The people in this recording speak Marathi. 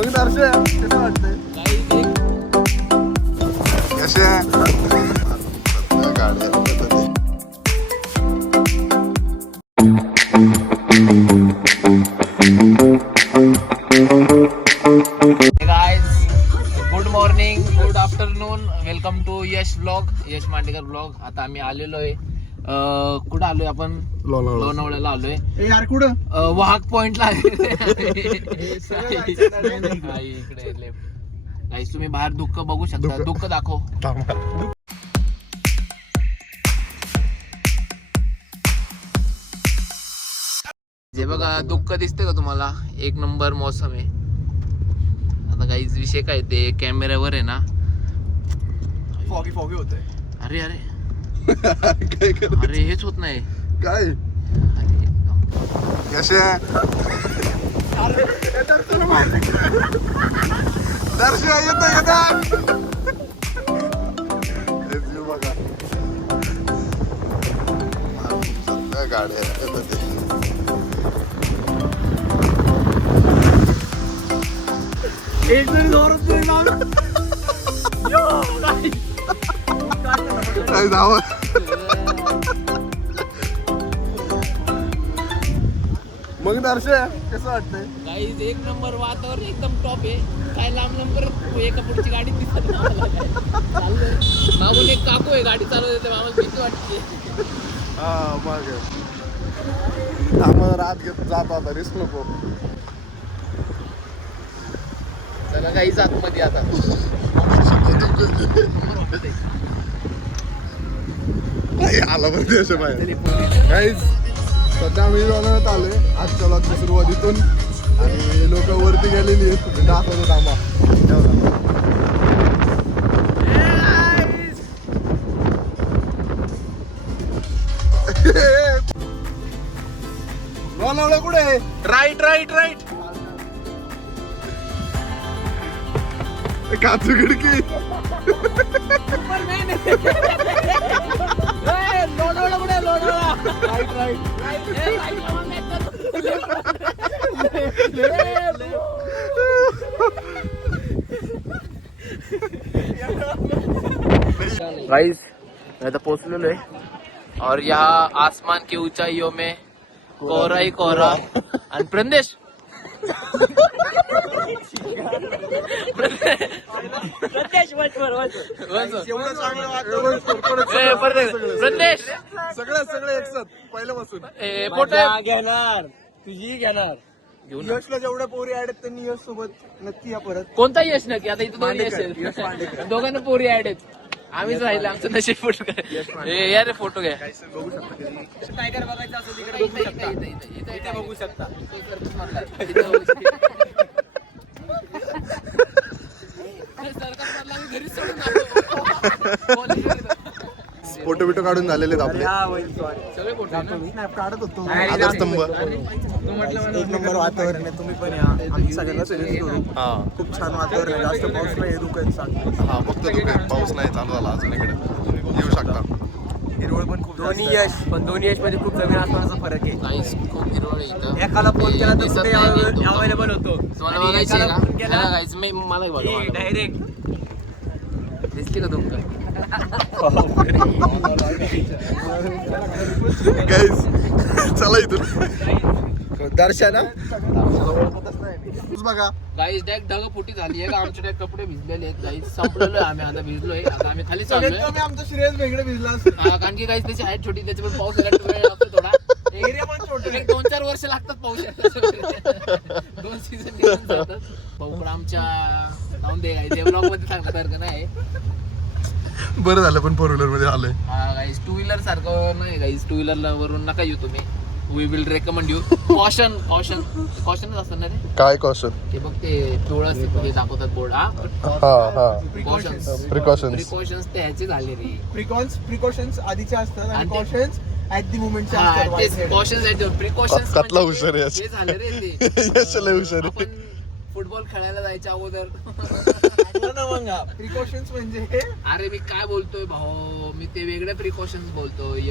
मग दर्शन कसं वाटतंय? कसे good morning, good afternoon, welcome to Yash blog, Yash Mandekar blog. आता आम्ही आलेलो आहे, कुठं आलोय आपण? लोणावळ्याला आलोय. यार कुठं? वाहक पॉइंटला इकडे लेफ्ट. गाईस तुम्ही बाहेर दुःख बघू शकता. दुःख दाखव. जे बघा दुःख दिसते का तुम्हाला? एक नंबर मौसम आहे. आता गाईज विषय काय ते कॅमेऱ्यावर आहे ना, फॉगी फॉगी होतंय. अरे अरे अरे हेच होत नाही काय? कसे दर्शन येत बघा गाड्या एक जरी जोरात तरी लाव. काय जावं. मग दर्शन कसं वाटतंय? गाईज एक नंबर वातावरण एकदम टॉप आहे. काय लांब लांब करत एका पुढची गाडी दिसत मागून एक काकू आहे गाडी चालवत येते. मामा भीती वाटते. हा मग आम्हाला रात घेत जात आता रिस्क नको. चला गाईज आतमध्ये आता. आला पण देश बाहेर. काहीच सध्या आम्ही लोणावळ्यात आलोय आजच्या ब्लॉगची सुरुवातीतून आणि लोक वरती गेलेली आहेत. दाखवतो थांबा. लोणावळा कुठे आहे? Right right right. काचू खिडकी. लोणावळा कुठे? Lonavala right right. गाइस मैं तो पहुंचलो है और यहाँ आसमान की ऊंचाइयों में कोहरा ही कोहरा. आणि प्रदेश प्रदेश सगळे एकसाथ पहिल्यापासून फोटो घेणार तुझी घेणार. घेऊन यशला जेवढ्या पोरी ऍड आहेत त्यांनी यश सोबत नक्की या परत. कोणता यश नक्की? आता इथं दोन यश आहेत. दोघांना पोरी ऍड आहेत. आम्हीच राहिलं. आमचं नशीब फोटो या रे फोटो घ्या. बघू शकता टायगर बघायचं असेल तिकडे बघू शकता. इथे बघू शकता. फोटो बिटो काढून झालेले आहेत आपले सगळे फोटो काढत होतो. आधारस्तंभ. एक नंबर वातावरण आहे. तुम्ही पण या. आम्ही सगळ्यांना सजेस्ट करू. खूप छान वातावरण आहे. जास्त पाऊस नाही. दुकान सांग. हा फक्त पाऊस नाही चालू झाला अजून इकडे. येऊ शकता. हिरवळ पण खूप. दोन्ही यश पण दोन्ही यश मध्ये खूप जमीन आसमानाचा फरक आहे. गाईस खूप हिरवळ आहे इथं. एकाला फोन केला तर दिसत कुठे नाही नीट. अवेलेबल होतो. तुम्हाला आणि बघायचं एकाला फोन आहे केला का? गाईस मी मला बघा डायरेक्ट दिसते का तुमचं? गाईस चला इथून. दर्शन बघा गाईस डायरेक्ट ढगफुटी झाली आहे. आमचे डायरेक्ट कपडे भिजलेले आहेत. गाईस संपलेलो आहे आम्ही. आता भिजलोय. आता आम्ही खाली चाललोय. आमचं श्रेयस वेगळं भिजला. कारण की गाईस त्याची हाईट छोटी, त्याच्यामुळे पाऊस यायला वेळ लागतो थोडा. एरिया पण छोटे. एक 2-4 वर्ष लागतात पाऊस यायला. 2 सीझन निघून जातात. भाऊकडे आमच्या जाऊन दे गाईस. ब्लॉग मध्ये सांगण्यासारखं नाही. बरं झालं पण 4 व्हीलर मध्ये आलोय. हा गाईस 2 व्हीलर सारखं नाही गाईस. 2 व्हीलर वरून नका येऊ तुम्ही. We will recommend you. Caution कॉशनच असतं ना रे. काय कॉशन? ते बघ ते डोळस ते दाखवतात बोर्ड. हा प्रिकॉशन्स प्रिकॉशन्स ते ह्याचे झाले रे. प्रिकॉशन्स आधीचे असतात आणि आणि ते- कॉशन्स ऍट दी मोमेंटचे हा असतात. तेच कॉशन्स आहेत. प्रिकॉशन्स कतला हुशार आहे ते झाले रे ते. यश लय हुशार आहे. आपण फुटबॉल खेळायला जायच्या अगोदर प्रिकॉशन्स म्हणजे अरे मी काय बोलतोय भाऊ, मी ते वेगळे प्रिकॉशन्स बोलतोय.